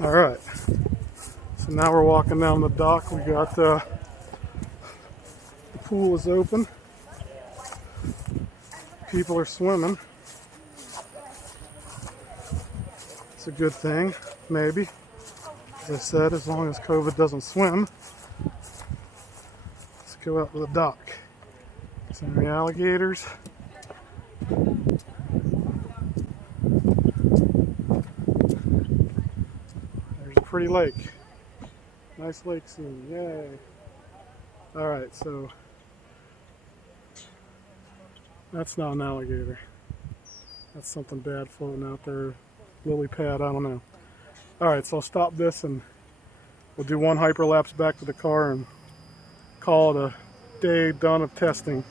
Alright, so now we're walking down the dock. We got the pool is open. People are swimming. It's a good thing, maybe. As I said, as long as COVID doesn't swim. Let's go out to the dock. Some of the alligators. There's a pretty lake. Nice lake scene, yay. Alright, so that's not an alligator. That's something bad floating out there. Lily pad, I don't know. Alright, so I'll stop this and we'll do one hyperlapse back to the car and call it a day done of testing.